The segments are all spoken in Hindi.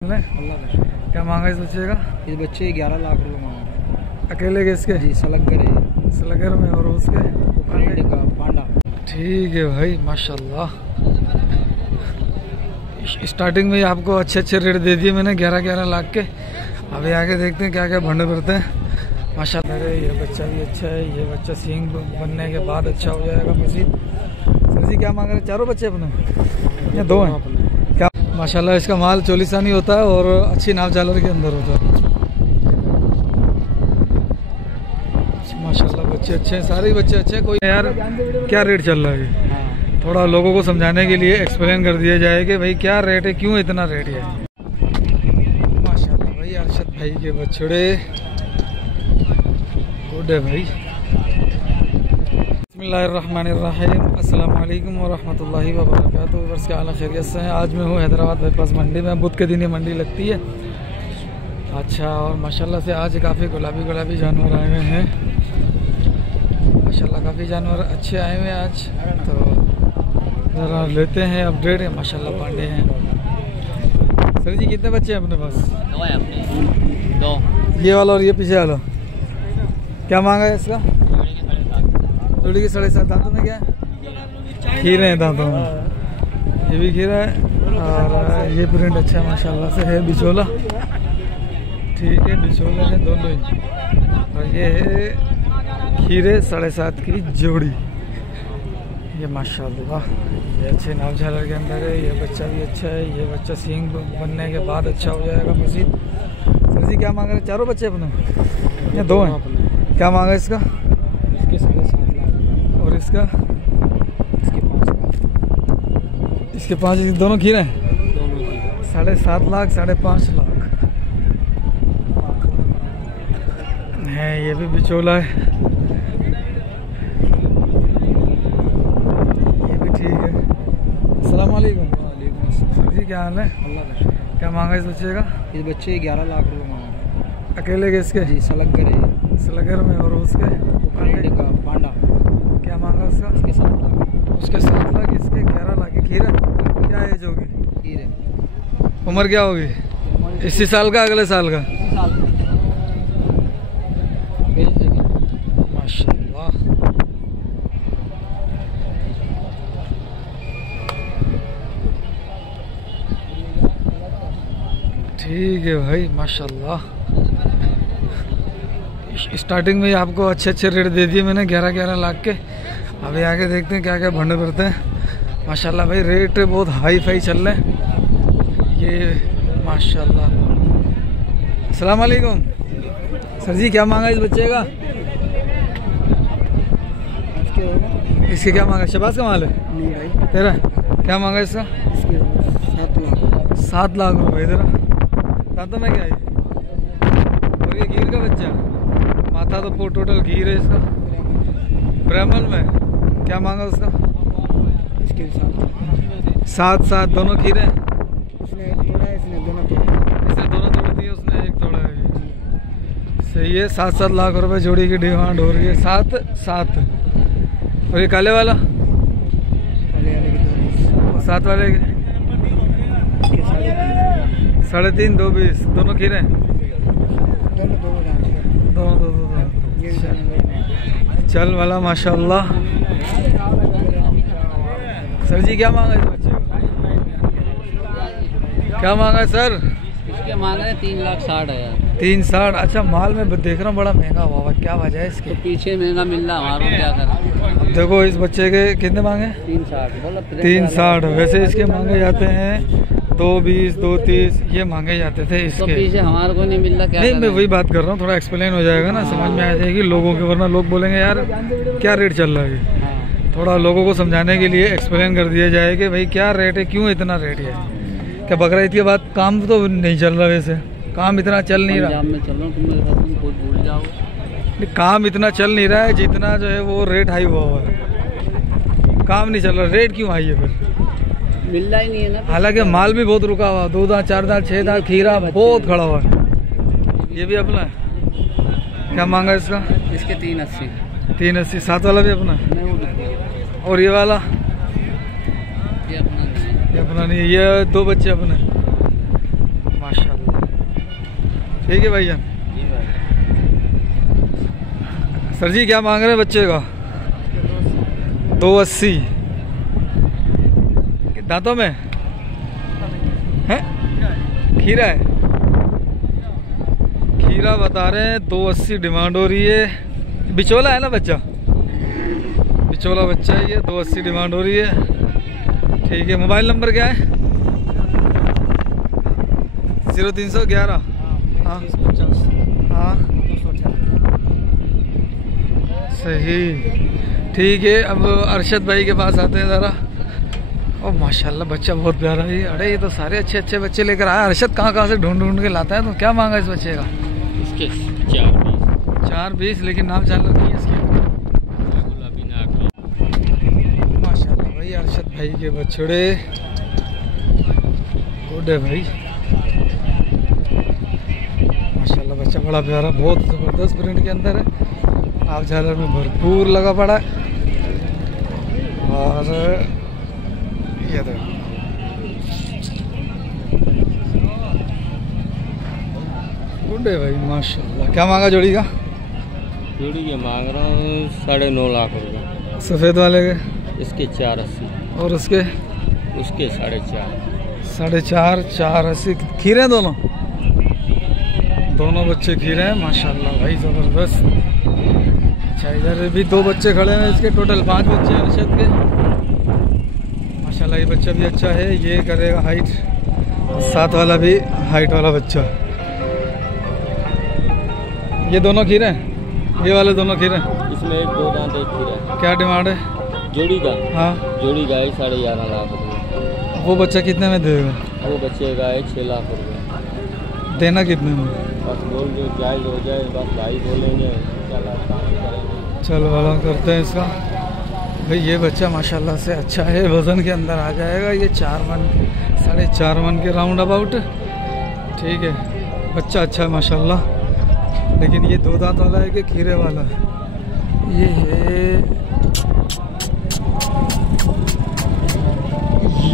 क्या मांगा इस बच्चे का? इस बच्चे 11 लाख रुपए मांगा। अकेले के इसके? जी, सलगर है। सलगर में। और उसके पांडे का पांडा। ठीक है भाई, माशाल्लाह। स्टार्टिंग में ही आपको अच्छे अच्छे रेट दे दिए मैंने, 11-11 लाख के। अभी आगे देखते हैं क्या क्या भंडे भरते हैं। माशाल्लाह। अरे ये बच्चा भी अच्छा है। ये बच्चा सींग बनने के बाद अच्छा हो जाएगा मजीद। सर जी क्या मांग रहे हैं? चारों बच्चे अपने या दो हैं? क्या माशाल्लाह, इसका माल चोलिसानी होता है और अच्छी नाव झालर के अंदर होता है। माशाल्लाह बच्चे अच्छे हैं, सारे बच्चे अच्छे हैं। कोई यार क्या रेट चल रहा है? थोड़ा लोगों को समझाने के लिए एक्सप्लेन कर दिया जाए कि भाई क्या रेट है, क्यों इतना रेट है। माशाल्लाह भाई, अरशद भाई के बछड़े गुड है भाई। बिस्मिल्लाहिर्रहमानिर्रहीम। अस्सलाम वालेकुम वरहमतुल्लाहि वबरकातुहू। वर्ष के आला खैरियत से हैं। आज मैं हूँ हैदराबाद बाईपास मंडी में। बुध के दिन ये मंडी लगती है। अच्छा, और माशाल्लाह से आज काफ़ी गुलाबी जानवर आए हुए हैं। माशाल्लाह काफ़ी जानवर अच्छे आए हुए हैं आज। तो ज़रा लेते हैं अपडेट। माशाल्लाह पांडे हैं। सर जी कितने बच्चे हैं अपने पास? दो है अपने। दो। ये वाला और ये पीछे वाला क्या मांगा है इसका? जोड़ी के 7.5 दांतों में क्या है? खीरे हैं दांतों में। ये भी खीरा है और ये प्रिंट अच्छा माशाल्लाह से है। बिचौला ठीक है, बिचौले हैं दोनों ही। और ये है खीरे 7.5 की जोड़ी। ये माशाल्लाह ये अच्छे नाव झालर के अंदर है। ये बच्चा भी अच्छा है। ये बच्चा सींग बनने के बाद अच्छा हो जाएगा मजीद। सर जी क्या मांग रहे हैं? चारों बच्चे अपने या दो हैं? क्या मांगा इसका? इसके 7.5 लाख। और इसका? इसके 5 लाख। इसके 5 दोनों खीरे हैं? दोनों की 7.5 लाख 5.5 लाख है। ये भी बिचौला है। ये भी ठीक है। अस्सलाम वालेकुम। सर जी क्या हाल है? अल्लाह का। क्या मांगा इस बच्चे का? इस बच्चे 11 लाख रुपए मांगा। अकेले के इसके? जी, सलगर है। सलगर में। और उसके पांडे का पांडा। क्या मांगा उसका? इसके 7 लाख। उसके 7 लाख, इसके 11 लाख। खीरा क्या एज होगी? खीर है। उम्र क्या होगी? इसी साल का? अगले साल का? इसी साल का। बेच देंगे। माशाल्लाह। ठीक है भाई, माशाल्लाह। स्टार्टिंग में ही आपको अच्छे अच्छे रेट दे दिए मैंने, 11-11 लाख के। अभी आगे देखते हैं क्या क्या भंडे भरते हैं। माशाल्लाह भाई रेट बहुत हाई फाई चल रहे हैं। ये माशाल्लाह। अस्सलाम वालेकुम। सर जी क्या मांगा इस बच्चे का? इसके क्या मांगा? शबाज का माल है? नहीं भाई। तेरा क्या मांगा इसका? इसके 7 लाख। 7 लाख रुपए। तेरा दांतों में क्या है? और ये गीर का बच्चा? माथा तो टोटल गीर है इसका। ब्राह्मण में क्या मांगा उसका? इसके 7 लाख। 7 दोनों खीरे हैं? उसने एक तोड़ा है, इसने दोनों तोड़ा। इसने दोनों तोड़ दिए, उसने एक तोड़ा है। सही है। 7 लाख रुपए जोड़ी की डिमांड हो रही है। 7। और ये काले वाला? काले वाले के 7 वाले के 3.5 2 20 दोनों खीरे हैं? दोनों दो। चल वाला माशाल्लाह। सर जी क्या मांगा इस बच्चे का? क्या मांगा है सर? इसके मांग रहे 3,60,000। 3.60। अच्छा, माल में देख रहा हूँ बड़ा महंगा हुआ। क्या वजह है इसकी? तो पीछे महंगा मिल रहा हमारा, क्या करें। अब देखो इस बच्चे के कितने मांगे? 3,60। 3.60। वैसे इसके मांगे जाते हैं 2.20 2.30 ये मांगे जाते थे तो इसके। पीछे हमारे को नहीं मिल रहा, क्या नहीं, मैं करें। वही बात कर रहा हूँ। थोड़ा एक्सप्लेन हो जाएगा ना, समझ में आ जाएगी लोगों के। वरना लोग बोलेंगे यार क्या रेट चल रहा है। हाँ। थोड़ा लोगों को समझाने के लिए एक्सप्लेन कर दिया जाए कि भाई क्या रेट है, क्यों इतना रेट है। क्या बकरा ईद के बाद काम तो नहीं चल रहा? वैसे काम इतना चल नहीं रहा। पंजाब में चल रहा हूँ, तुम मेरे साथ तुम खुद भूल जाओ। काम इतना चल नहीं रहा है जितना जो है वो रेट हाई हुआ है। काम नहीं चल रहा, रेट क्यों हाई है फिर? मिल रहा ही नहीं है ना। हालांकि माल भी बहुत रुका हुआ। 2 दांत 4 दांत 6 दांत खीरा बहुत खड़ा हुआ है। ये भी अपना है? क्या मांगा इसका? इसके 3,80। 3.80। 7 वाला भी अपना? नहीं, वो भी। और ये वाला? ये अपना नहीं है। ये अपना नहीं है। ये 2 बच्चे अपने। ठीक है भैया। सर जी क्या मांग रहे हैं बच्चे का? 280 दांतों में है? खीरा है, खीरा बता रहे हैं 280 डिमांड हो रही है। बिचौला है ना बच्चा? बिचौला बच्चा है ये, 280 डिमांड हो रही है। ठीक है, मोबाइल नंबर क्या है? 0311 हाँ हाँ सही। ठीक है, अब अरशद भाई के पास आते हैं ज़रा। और माशाल्लाह बच्चा बहुत प्यारा है। अरे ये तो सारे अच्छे अच्छे बच्चे लेकर आया। अरशद कहाँ से ढूंढ ढूंढ के लाता है। तो क्या मांगा इस बच्चे का? इसके 420 लेकिन नाम चालू नहीं है इसके। माशाल्लाह भाई अरशद भाई के बछड़े गुड है भाई। माशाल्लाह बच्चा बड़ा प्यारा, बहुत ज़बरदस्त प्रिंट के अंदर है। आप झालर में भरपूर लगा पड़ा है। और ये देखो गुड है भाई माशाल्लाह। क्या मांगा जोड़ी का? जोड़ी के मांग रहा हूँ 9.5 लाख रुपये। सफ़ेद वाले के? इसके 480। और उसके? उसके 4.5। 4.5 480। खीरे हैं दोनों? दोनों बच्चे खीरे हैं माशाल्लाह भाई ज़बरदस्त। अच्छा इधर भी 2 बच्चे खड़े हैं इसके, टोटल 5 बच्चे हैं अरशद के माशाल्लाह। ये बच्चा भी अच्छा है, ये करेगा हाइट। साथ वाला भी हाइट वाला बच्चा। ये दोनों खीरे हैं? ये वाले दोनों खीरे हैं? इसमें 1 2 दांत 1 खीरा। क्या डिमांड है जोड़ी का? हाँ जोड़ी का है 11.5 लाख रुपये। वो बच्चा कितने में देगा? वो बच्चे का है 6 लाख रुपये। देना कितने में? बस बोल जो जायज़ हो जाए, बस भाई बोलेंगे करेंगे। चलो वाला करते हैं इसका। भाई ये बच्चा माशाल्लाह से अच्छा है, वज़न के अंदर आ जाएगा। ये 4 मन 4.5 मन के राउंड अबाउट। ठीक है, बच्चा अच्छा है माशाल्लाह। लेकिन ये 2 दांत वाला है कि खीरे वाला? ये है,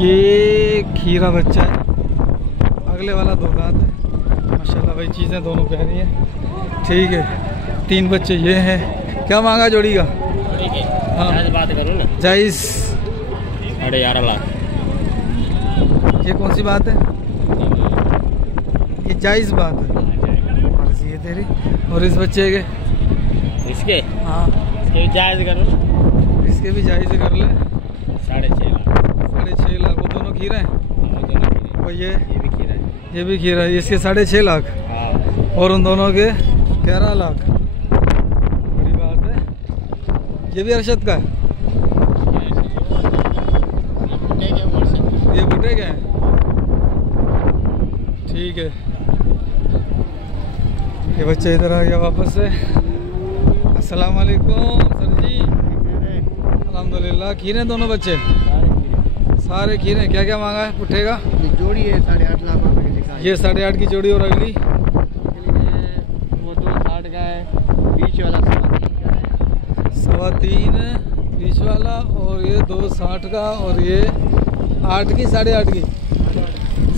ये खीरा बच्चा है, अगले वाला 2 दांत है माशाल्लाह भाई। चीज़ें दोनों प्यारी हैं। ठीक है, 3 बच्चे ये हैं। क्या मांगा जोड़ी का? हाँ बात करो ना, जायज़ 11.5 लाख। ये कौन सी बात है? ये जायज़ बात है, मर्जी है तेरी। और इस बच्चे के? इसके हाँ इसके भी जायज़ करो ना। इसके भी जायज़ कर ले। 6.5 लाख। 6.5 लाख। वो दोनों खीरे हैं? और ये भी खीरा है। ये भी खीरा है। इसके 6.5 लाख हाँ। और उन दोनों के 11 लाख। बड़ी बात है। ये भी अरशद का है? ये बुटे के हैं? ठीक है, ये बच्चा इधर आ गया वापस से। अस्सलाम वालेकुम सर जी। अल्हम्दुलिल्लाह। खीरे दोनों बच्चे? सारे खीरे। क्या क्या मांगा है पुट्ठे का? जोड़ी है 8.5 लाख रुपये की लिखा है। ये 8.5 की जोड़ी। और अगली? वो 2.60 का है, बीच वाला 3.25 का है। 3.25 बीच वाला, और ये 2.60 का, और ये 8 की 8.5 की?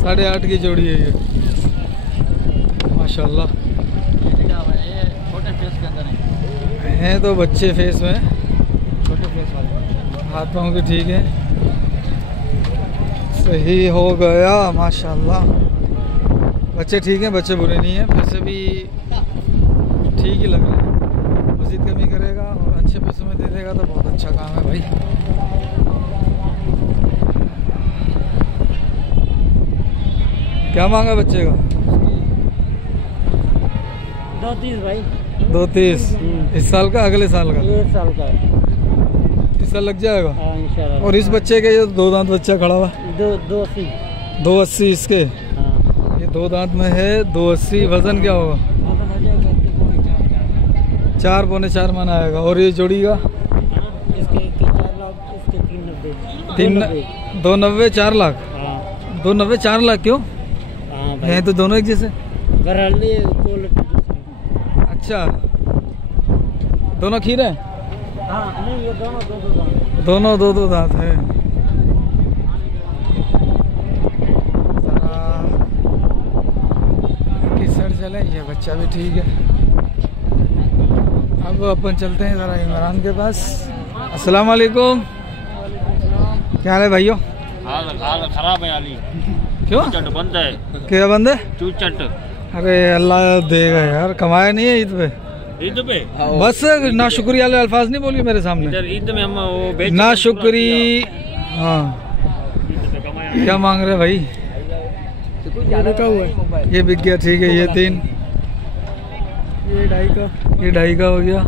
8.5 की जोड़ी है ये माशाल्लाह। छोटे फेस के अंदर हैं तो बच्चे फेस में, छोटे फेस वाले। हाथ पाँव के ठीक है। सही हो गया माशाल्लाह। बच्चे ठीक हैं, बच्चे बुरे नहीं हैं। पैसे भी ठीक ही लग रहे हैं। मज़ीद कमी करेगा और अच्छे पैसों में दे देगा तो बहुत अच्छा काम है भाई। क्या मांगा बच्चे का? 2.30 भाई। 2.30। इस साल का? अगले साल का? 1 साल का। इस साल लग जाएगा इंशाल्लाह। और इस बच्चे के ये 2 दांत बच्चा खड़ा हुआ? 2.80। 2.80 इसके? हाँ। ये 2 दांत में है 2.80। वजन क्या होगा? 4 पौने 4 मन आएगा। और ये जोड़ी का? इसके 4 लाख, इसके 390। 290 4 लाख। हाँ। 290 4 लाख क्यों? हाँ भाई। हैं तो दोनों एक जैसे। अच्छा, दोनों खीरे हैं? हाँ, नहीं ये दोनों 2-2 दांत। दोनों 2-2 दांत है। किस साइड से चले, ये बच्चा भी ठीक है। अब अपन चलते हैं ज़रा इमरान के पास। अस्सलाम वालेकुम, क्या हाल है भाइयों? हाल खराब है अली। क्यों? चट बंद है। क्या बंद है? चूचट। अरे अल्लाह देगा यार, कमाया नहीं है ईद पे। ईद पे बस ना शुक्रिया वाले अल्फाज नहीं बोलिए मेरे सामने। इधर ईद में हम वो ना शुक्री। हाँ, क्या मांग रहे भाई? ये बिक गया, ठीक है। ये 3, ये 2.5 का, ये 2.5 का हो गया।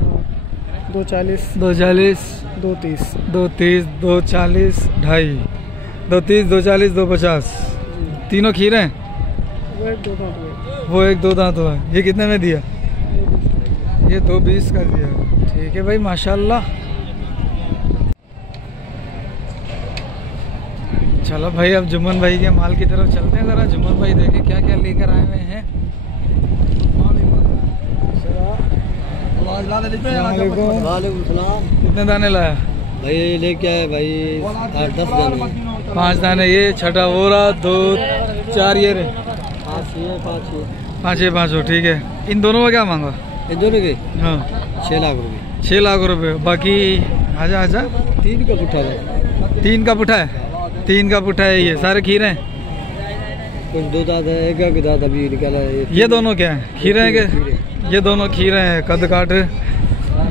2.40, 2.40, 2.30, 2.30, 2.40, 2.5, 2.30, 2.40, 2.50। तीनों खीरे हैं। वो एक 2 दांत हुए। वो एक 2 दांत हुआ। ये कितने में दिया? ये 2.20 कर दिया। ठीक है भाई, माशाल्लाह। चलो भाई, अब जुम्मन भाई के माल की तरफ चलते हैं ज़रा। जुम्मन भाई देखें क्या क्या लेकर आए हुए हैं। कितने दाने लाया भाई? लेके आए भाई 8-10 दाने। 5 दाने। ये छठा वो रहा, 2, 4 ये रहे। 5 ये 5 हो, ठीक है। इन दोनों का क्या मांगा? इन दोनों के हाँ 6 लाख रुपए। 6 लाख रुपए। बाकी आजा आजा। 3 का पुट्ठा है। 3 का पुट्ठा है। 3 का पुट्ठा है। ये सारे खीरे हैं। कुछ 2 दांत है, एक का दांत अभी निकाला है। ये दोनों क्या है? खीरे हैं के? ये दोनों खीरे हैं। कद काट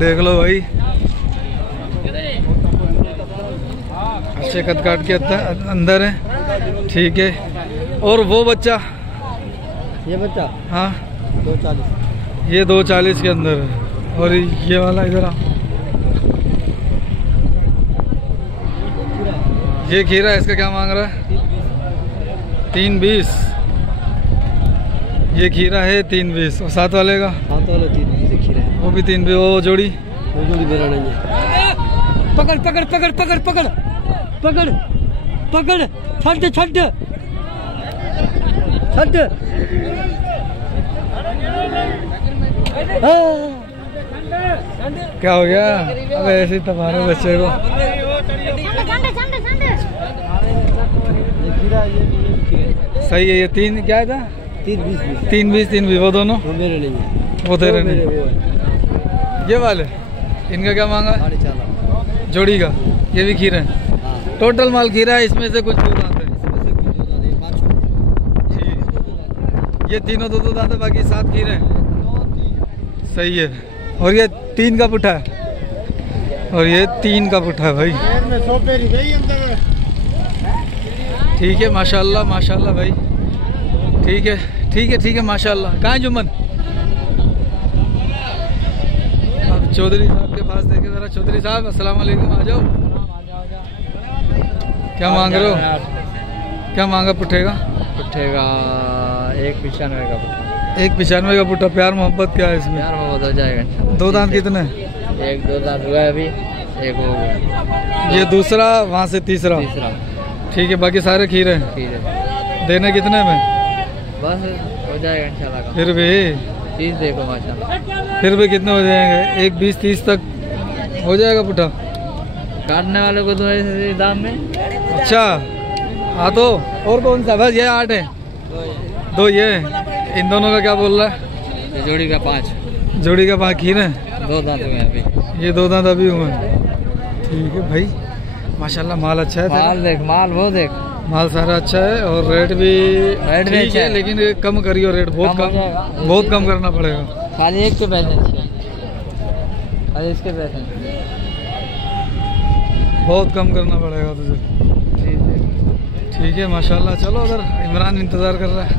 देख लो भाई, अच्छे कद काट के अंदर है, ठीक है। और वो बच्चा, ये बच्चा हाँ 2.40, ये 2.40 के अंदर है। और ये वाला इधर आ, ये खीरा है, इसका क्या मांग रहा है? 3.20। ये खीरा है 3.20। और साथ वाले का? हाथ वाला 3 खीरा है, वो भी 3.20। वो जोड़ी? वो जोड़ी मेरा नहीं है। पकड़ पकड़ पकड़ पकड़ पकड़ पकड़ पकड़, छट छट छट। क्या हो गया? अब ऐसे तुम्हारे बच्चे को सही है। ये 3 क्या था? 3.20। वो दोनों वो मेरे नहीं है, वो तेरे नहीं। वो है। ये वाले इनका क्या मांगा? 4.5 जोड़ी का। ये भी खीरा है। हाँ। टोटल माल खीरा है, इसमें से कुछ 2 दांत है। ये तीनों 2 दांत है, बाकी 7 खीरे हैं। सही है। और ये 3 का पुट्ठा है। और ये 3 का पुट्ठा है भाई। ठीक है, माशाल्लाह माशाल्लाह भाई। ठीक है ठीक है ठीक है, माशाल्लाह। कहाँ है जुम्मन? अब चौधरी साहब के पास देखे ज़रा। चौधरी साहब अस्सलाम वालेकुम, आ जाओ। क्या मांग रहे हो? क्या मांगा पुट्ठे का? पुट्ठे का 1.95 का पुट्ठा। 1.95 का पुट्ठा। प्यार मोहब्बत क्या है इसमें? यार वो हो जाएगा। 2 दांत कितने? 1-2 दांत हुआ है अभी, एक हो गया। ये दूसरा, वहाँ से तीसरा। ठीक है, बाकी सारे खीरे हैं। ठीक है। देने कितने में? बस हो जाएगा इंशाल्लाह। फिर भी 30 देखो माशाल्लाह। फिर भी कितने हो जाएंगे? 1.20-30 तक हो जाएगा पुट्ठा। काटने वाले को तो ऐसे दाम में। अच्छा हाँ, तो और कौन सा? बस ये 8 है। 2 ये। इन दोनों का क्या बोल रहा है? जोड़ी का 5। जोड़ी का 5 खीरे? 2 दांत हुए हैं अभी। ये 2 दांत अभी हुए। ठीक है भाई, माशाल्लाह माल अच्छा है। माल देख, माल वो देख, माल सारा अच्छा है। और रेट भी ठीक है, लेकिन कम करियो रेट। बहुत कम करना पड़ेगा। खाली एक के पैसे, खाली इसके पैसे बहुत कम करना पड़ेगा तुझे। ठीक है माशाल्लाह। चलो उधर इमरान इंतज़ार कर रहा है।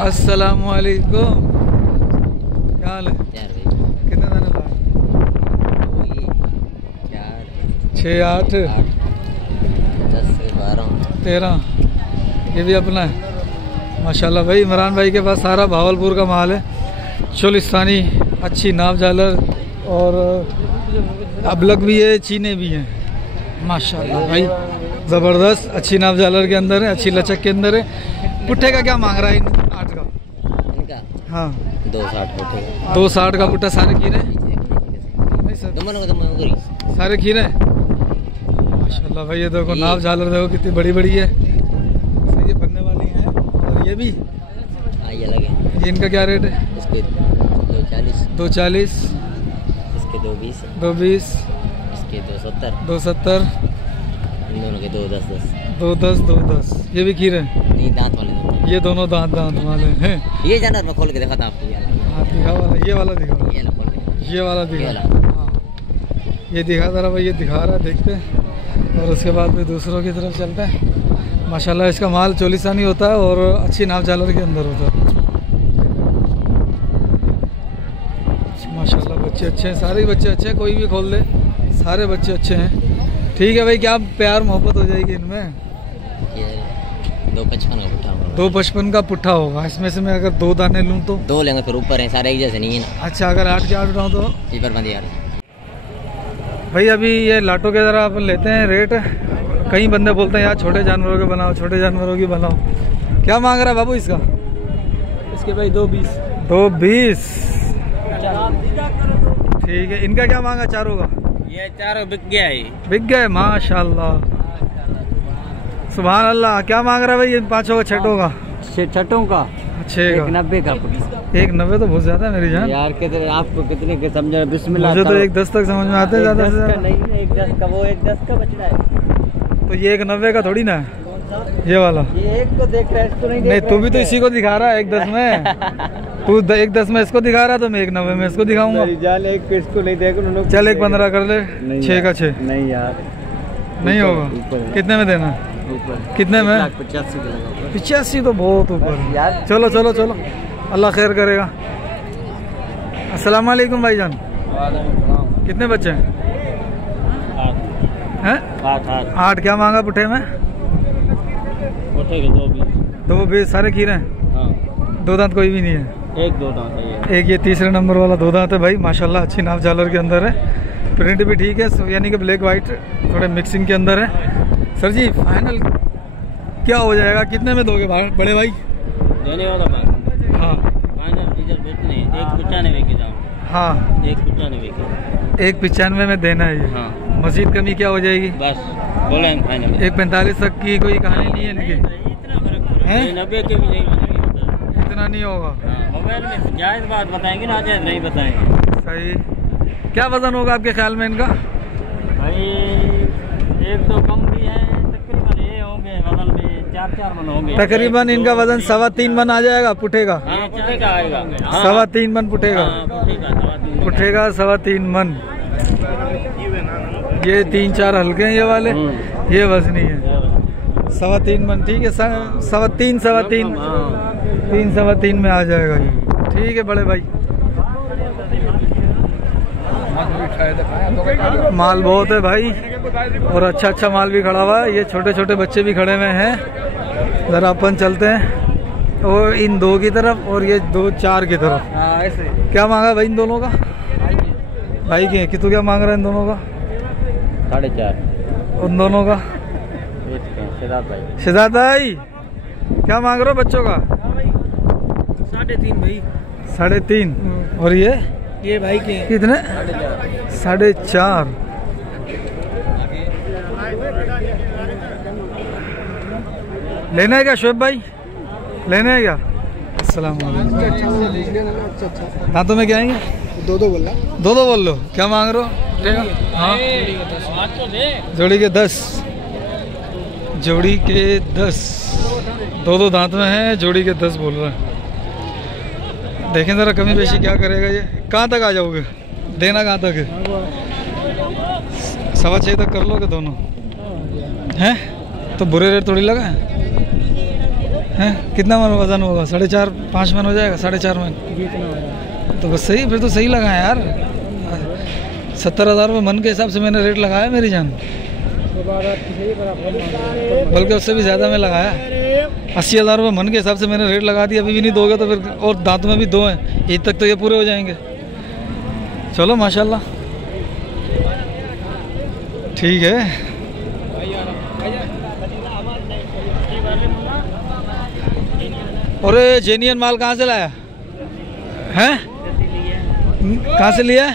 अस्सलाम वालेकुम, क्या हाल है? कितने दाने लाए? 6, 8, 10 से 12, 13। ये भी अपना है माशाल्लाह भाई। इमरान भाई के पास सारा भावलपुर का माल है। चोलिस्तानी अच्छी नाप झालर और अबलक भी है, चीने भी हैं माशाल्लाह भाई। ज़बरदस्त अच्छी नाप झालर के अंदर है, अच्छी लचक के अंदर है। पुट्ठे का क्या मांग रहा है इन 8 का? इनका हाँ 2.60 पुट्ठे। 2.60 का पुट्ठा। सारे खीरे? नहीं सर, सारे खीरे माशाल्लाह भाई। ये देखो नाप झालर देखो कितनी बड़ी बड़ी है। सही है, बनने वाली है। और ये भी हाँ ये अलग है। ये इनका क्या रेट है? इसके 240, 240, इसके 220, 220, इसके 270, 270, इन दोनों के 210, 210, 210। ये भी खीर है? नहीं दांत वाले दोनों। ये दोनों दांत वाले हैं। ये जानवर मैं खोल के दिखाता हूँ आपको। ये वाला, हाँ दिखा वाला, ये वाला दिखा, ये वाला खोल के, ये वाला ये दिखा। वाला। हाँ ये दिखा जरा भाई, ये दिखा रहा है, देखते हैं। और उसके बाद भी दूसरों की तरफ चलते हैं। माशाल्लाह इसका माल चोलिसानी होता है और अच्छी नाव जालर के अंदर होता है। माशाल्लाह बच्चे अच्छे हैं, सारे बच्चे अच्छे हैं, कोई भी खोल दे, सारे बच्चे अच्छे हैं। ठीक है भाई, क्या प्यार मोहब्बत हो जाएगी इनमें। ये 255 का पुट्ठा होगा। 255 का पुट्ठा होगा। इसमें से मैं अगर 2 दाने लूँ तो? 2 लेंगे फिर ऊपर हैं सारे एक जैसे नहीं है ना। अच्छा, अगर 8 के 8 उठाऊँ तो? ये पर बंद यार भाई अभी ये लाटो के ज़रा अपन लेते हैं रेट। कई बंदे बोलते हैं यार छोटे जानवरों के बनाओ, छोटे जानवरों की बनाओ। क्या मांग रहा है बाबू इसका? इसके भाई 220। 220 ठीक है। इनका क्या मांगा चारों का? ये चारों बिक गया है। बिक गए माशाल्लाह, सुभान अल्लाह। क्या मांग रहा है भाई इन 5 का 6 का? छठों का 6 का 190 का पुट्ठा। 190 तो बहुत ज्यादा है मेरी जान यार कितने आपको कितने के समझ बिस्मिल्लाह। मुझे तो 110 तक समझ में आते हैं ज्यादा से ज्यादा। नहीं है 110 का, वो 110 का बच रहा है। तो ये 190 का थोड़ी ना है ये वाला। ये एक को देख रहा है, इसको नहीं नहीं, तू भी तो इसी को दिखा रहा है 110 में। तू 110 में इसको दिखा रहा तो मैं 190 में इसको दिखाऊंगा। जान एक को इसको नहीं देख उन्होंने। चल 115 कर ले। 6 का 6 नहीं यार नहीं होगा। कितने में देना? कितने में? 85 तो बहुत ऊपर यार। चलो चलो चलो, अल्लाह खैर करेगा। अस्सलाम वालेकुम भाईजान। कितने बच्चे हैं? 8। क्या मांगा पुट्ठे में? पुट्ठे के 220। 220 सारे खीरे हैं? हाँ। 2 दांत कोई भी नहीं है? एक 2 दांत है। एक ये तीसरे नंबर वाला 2 दांत है भाई माशाल्लाह, अच्छी नाव जालर के अंदर है। प्रिंट भी ठीक है, यानी कि ब्लैक वाइट थोड़े मिक्सिंग के अंदर है। सर जी फाइनल क्या हो जाएगा, कितने में दोगे बड़े भाई? देने वाला बात। हाँ फाइनल डीजल बेचने 195 के दाम। हाँ 195 के। 195 में देना है ये। हाँ। मजीद कमी क्या हो जाएगी? बस बोले फाइनल। 145 तक की कोई कहानी नहीं है इनकी? इतना फर्क हैं? 90 के भी नहीं होता। इतना नहीं होगा। मोबाइल में जायज़ बात बताएंगे ना, जायज़ नहीं बताएंगे। सही। क्या वजन होगा आपके ख्याल में इनका? भाई 1-2 कम भी है, तकरीबन ये होंगे वजन में 4-4 मन होंगे। तकरीबन इनका वजन 3.25 मन आ जाएगा पुट्ठे का। हाँ पुट्ठे का आएगा। 3.25 मन पुट्ठे का। पुट्ठे का 3.25 मन। ये 3-4 हल्के हैं ये वाले, ये वजनी है। 3.25 मन ठीक है। 3.25 में आ जाएगा ये। ठीक है बड़े भाई, माल बहुत है भाई और अच्छा अच्छा माल भी खड़ा हुआ है। ये छोटे छोटे बच्चे भी खड़े हुए हैं। जरा अपन चलते हैं और इन 2 की तरफ और ये 2-4 की तरफ। ऐसे क्या मांगा भाई इन दोनों का? भाई के कि तू क्या मांग रहा है इन दोनों का? 4.5। उन दोनों का? शिदात भाई क्या मांग रहे हो बच्चों का? 3.5 भाई। 3.5। और ये भाई के कितने? 4.5। लेना है क्या शुएब भाई? लेना है क्या? अस्सलाम वालेकुम। दांतों में क्या आएंगे? 2 बोल रहा। 2 बोल लो। क्या मांग रहे हो? हाँ जोड़ी के 10। जोड़ी के 10। 2 दांत में है, जोड़ी के 10 बोल रहा है। देखें जरा कमी पेशी क्या करेगा ये। कहाँ तक आ जाओगे? देना कहाँ तक है? 6.25 तक कर लोगे दोनों हैं? तो बुरे रेट थोड़ी लगा है। कितना मन वजन होगा? 4.5-5 मन हो जाएगा? 4.5 मन तो बस सही, फिर तो सही लगा है यार। 70,000 रुपये मन के हिसाब से मैंने रेट लगाया मेरी जान, बल्कि उससे भी ज़्यादा में लगाया। 80,000 रुपये मन के हिसाब से मैंने रेट लगा दिया। अभी भी नहीं दोगे तो फिर, और दांतों में भी 2 हैं, ईद तक तो ये पूरे हो जाएंगे। चलो माशाल्लाह ठीक है। और जेनियन माल कहाँ से लाया है? कहाँ से लिया?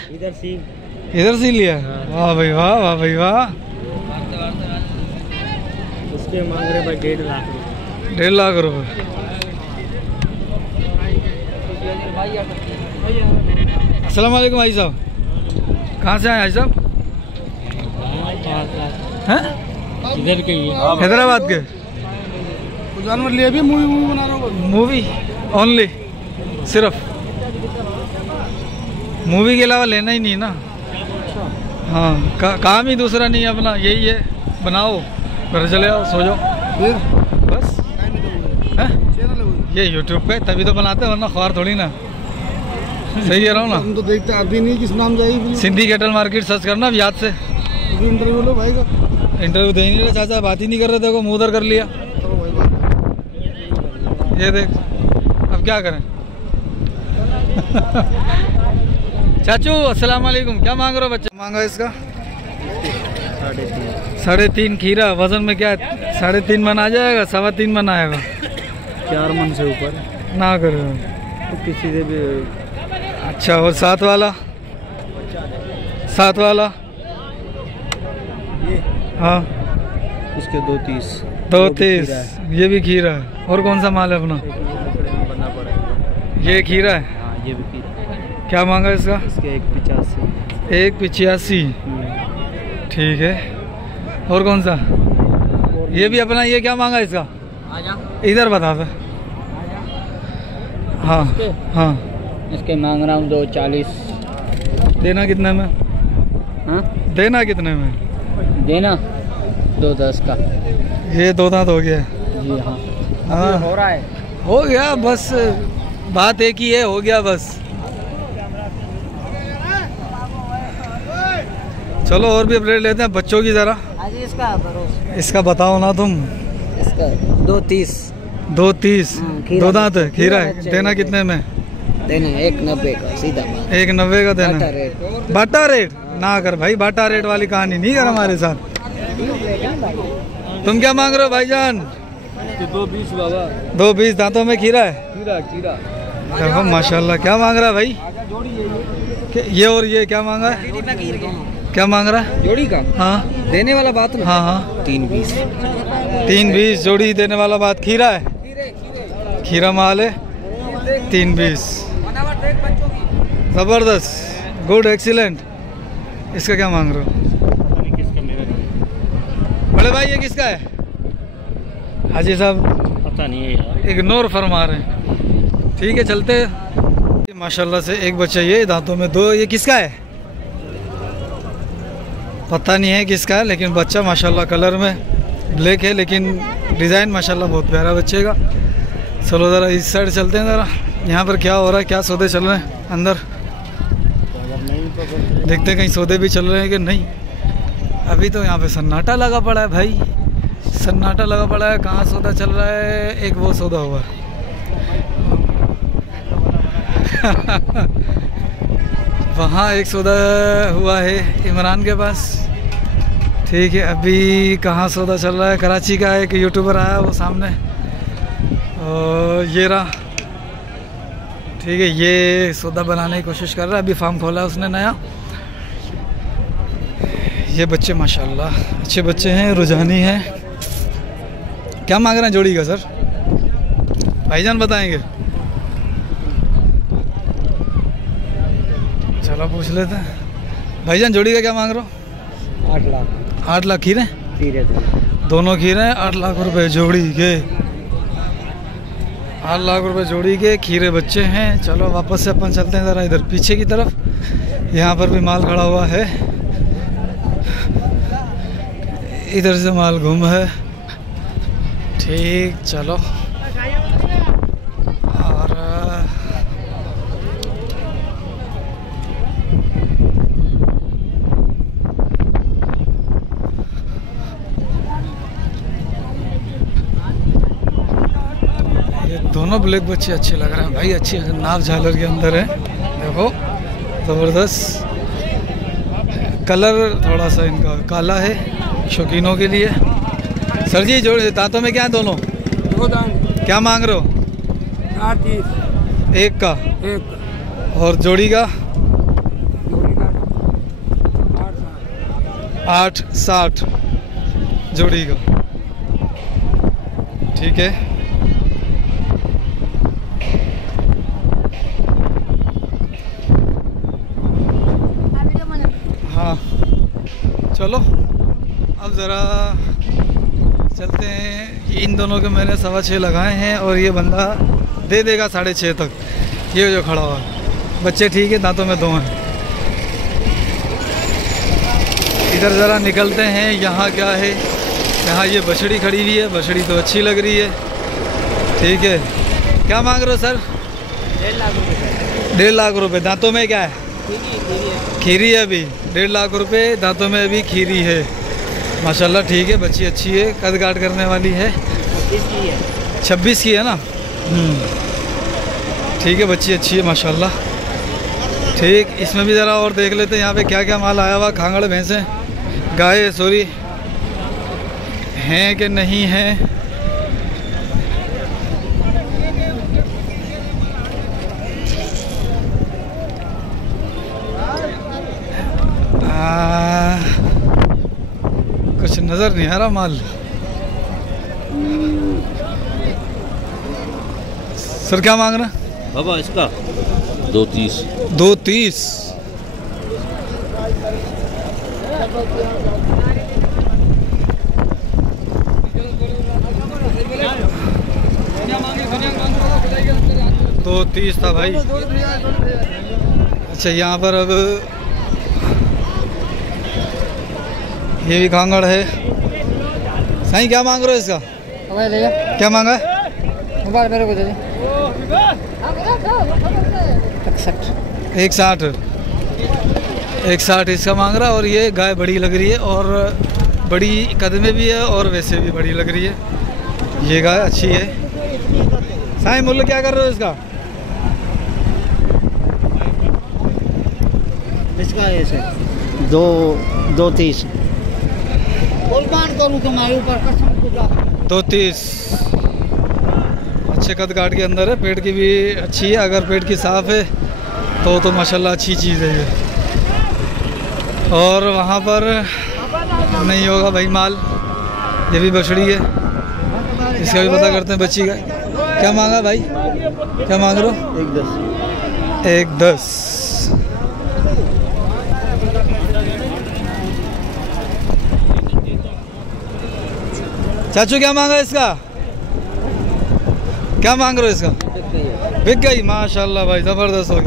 इधर से लिया। वाह भाई वाह, वाह भाई वाह। उसके मांग रहे भाई 1.5 लाख। 1.5 लाख रुपए। अस्सलाम वालेकुम भाई साहब, कहाँ से आए भाई साहब? हैं? इधर के ही हैदराबाद के? जानवर लिए भी मूवी बना रहा हूँ। मूवी ओनली, सिर्फ मूवी के अलावा लेना ही नहीं ना? हाँ, काम ही दूसरा नहीं है अपना, यही है, बनाओ घर चले आओ सो जाओ फिर बस। हैं? ये यूट्यूब पे तभी तो बनाते हैं, वरना ख्वार थोड़ी ना। सही कह रहा हूँ ना? हम तो देखते आते नहीं, किस नाम जाएगी। सिंधी कैटल मार्केट सर्च करना अब याद से। इंटरव्यू लो भाई का। इंटरव्यू दे नहीं रहे चाचा, बात ही नहीं कर रहे थे, को मुँह उधर कर लिया। चलो भाई बात। ये देख, अब क्या करें? चाचू अस्सलाम वालेकुम, क्या मांग रहे हो बच्चे? मांगा इसका 3.5 खीरा। वजन में क्या है? 3.5 मन आ जाएगा, 3.25 मन आएगा। 4 मन से ऊपर ना करो तो किसी से भी। अच्छा, और साथ वाला हाँ इसके 2.30 2.30 ये भी खीरा है। और कौन सा माल है अपना? बनना पड़ेगा। ये खीरा है। हाँ ये भी खीरा। क्या मांगा इसका? इसके 1.85। 1.85 ठीक है। और कौन सा? ये भी अपना। ये क्या मांगा इसका? इधर बता दे। हाँ हाँ, इसके मांग रहा हूँ 2.40। देना कितने में? हाँ देना कितने में? देना 2.10 का। ये 2 दांत हो गया। जी हाँ। हाँ हो रहा है। हो गया बस, बात एक ही है, हो गया बस। चलो और भी अपडेट लेते हैं बच्चों की जरा। इसका बताओ ना तुम। इसका 2.30। 2.30 खीरा 2 दांत है, खीरा है। अच्छा देना कितने में? देना 1.90 का सीधा। 1.90 का देना। बाटा रेट। बाटा रेट ना कर भाई, बाटा रेट वाली कहानी नहीं कर हमारे साथ। तुम क्या मांग रहे हो भाईजान? 2.20 बाबा। 2.20 दांतों में खीरा है। खीरा। देखो माशाल्लाह, क्या मांग रहा है भाई? ये और ये क्या मांगा है? क्या मांग रहा है? जोड़ी का हाँ देने वाला बात ना। हाँ हाँ, 3.20। 3.20 जोड़ी देने वाला बात। खीरा है, खीरा माल है। 3.20 जबरदस्त, गुड, एक्सीलेंट। इसका क्या मांग रहे हो? बड़े भाई ये किसका है? हाजी साहब पता नहीं है, इग्नोर फरमा रहे हैं। ठीक है चलते हैं। माशाल्लाह से एक बच्चा ये दांतों में 2। ये किसका है? पता नहीं है किसका है, लेकिन बच्चा माशाल्लाह कलर में ब्लैक है, लेकिन डिज़ाइन माशाल्लाह बहुत प्यारा बच्चे का। चलो ज़रा इस साइड चलते हैं, ज़रा यहाँ पर क्या हो रहा है, क्या सौदे चल रहे हैं अंदर। देखते हैं कहीं सौदे भी चल रहे हैं कि नहीं। अभी तो यहाँ पे सन्नाटा लगा पड़ा है भाई, सन्नाटा लगा पड़ा है। कहाँ सौदा चल रहा है? एक वो सौदा हुआ है वहाँ एक सौदा हुआ है इमरान के पास। ठीक है, अभी कहाँ सौदा चल रहा है? कराची का एक यूट्यूबर आया वो सामने, और ये रहा। ठीक है, ये सौदा बनाने की कोशिश कर रहा है। अभी फार्म खोला है उसने नया। ये बच्चे माशाल्लाह अच्छे बच्चे हैं, रुझानी हैं। क्या मांग रहे हैं जोड़ी का सर? भाईजान बताएंगे। चलो पूछ लेते हैं। भाईजान जोड़ी का क्या मांग रहे हो? 8 लाख। 8 लाख खीरे? दोनों खीरे हैं 8 लाख रुपए जोड़ी के। 8 लाख रुपए जोड़ी के खीरे बच्चे हैं। चलो वापस से अपन चलते हैं ज़रा इधर पीछे की तरफ। यहाँ पर भी माल खड़ा हुआ है, इधर से माल गुम है। ठीक चलो। और ये दोनों ब्लैक बच्चे अच्छे लग रहे हैं भाई, अच्छी नाक झालर के अंदर है। देखो ज़बरदस्त कलर, थोड़ा सा इनका काला है शौकीनों के लिए। सर जी जोड़े दांतों में क्या है? दोनों 2 दांत। क्या मांग रहे हो? 8.30। एक का। एक और जोड़ी का? जोड़ी का 8.60 जोड़ी का। ठीक है, चलो अब ज़रा चलते हैं। इन दोनों के मैंने 6.25 लगाए हैं और ये बंदा दे देगा 6.5 तक। ये जो खड़ा हुआ है, बच्चे ठीक है, दांतों में 2 हैं। इधर ज़रा निकलते हैं। यहाँ क्या है, यहाँ ये बछड़ी खड़ी हुई है। बछड़ी तो अच्छी लग रही है, ठीक है। क्या मांग रहे हो सर? 1.5 लाख रुपये। 1.5 लाख रुपये। दांतों में क्या है? खीरी है अभी। 1.5 लाख रुपये दांतों में अभी खीरी है। माशाल्लाह ठीक है, बच्ची अच्छी है, कद काट करने वाली है। 26 की है ना? ठीक है, बच्ची अच्छी है माशाल्लाह। ठीक, इसमें भी ज़रा और देख लेते हैं यहाँ पे क्या क्या माल आया हुआ। खांगड़ भैंसें, गाय सॉरी, हैं कि नहीं हैं। कुछ नज़र नहीं आ रहा माल। सर क्या मांग रहे हैं बाबा इसका? 2.30। 2.30। तो 30 था भाई। अच्छा, यहाँ पर अब ये भी खांगड़ है। साईं क्या मांग रहे हो इसका? क्या मांगा है? मोबाइल मेरे को दे दे। 160 इसका मांग रहा। और ये गाय बड़ी लग रही है और बड़ी कद में भी है और वैसे भी बड़ी लग रही है। ये गाय अच्छी है। साईं मूल्य क्या कर रहे हो इसका? इसका ऐसे 2.30 करूँ तुम्हारे ऊपर कसम खुदा। 2.30। अच्छे कद काट के अंदर है, पेट की भी अच्छी है। अगर पेट की साफ़ है तो माशाल्लाह अच्छी चीज़ है ये। और वहाँ पर नहीं होगा भाई माल। ये भी बछड़ी है, इसका भी पता करते हैं बच्ची का। क्या मांगा भाई? क्या मांग रहे हो? 1.10। चाचू क्या मांगा इसका? क्या मांग रहे हो इसका? बिक गई माशाल्लाह भाई, ज़बरदस्त हो गया।